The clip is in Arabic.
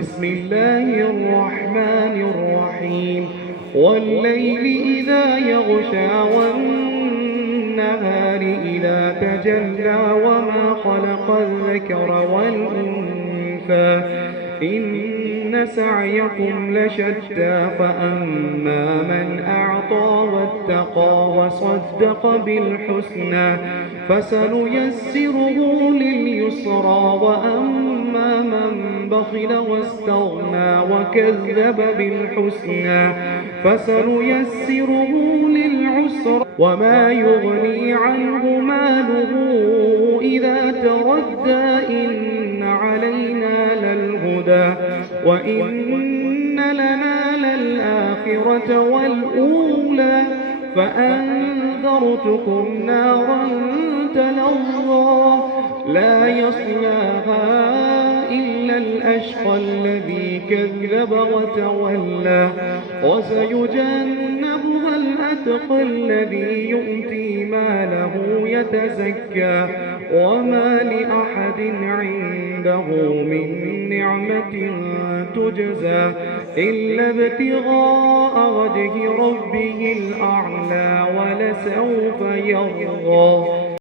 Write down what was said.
بسم الله الرحمن الرحيم والليل إذا يغشى والنهار إذا تجلى وما خلق الذكر والأنثى إن سعيكم لشتى فأما من أعطى واتقى وصدق بالحسنى فسنيسره لليسرى وأما من بخل واستغنى وكذب بالحسنى فسنيسره للعسرى وما يغني عنه ماله إذا تردى إن علينا للهدى وإن لنا للآخرة والأولى فأنذرتكم نارا تلظى لا يصلاها إلا الأشقى الذي كذب وتولى وسيجنبها الأتقى الذي يؤتي ماله يتزكى وما لأحد عنده من نعمة تجزى إلا ابتغاء وجه ربه الأعلى ولسوف يرضى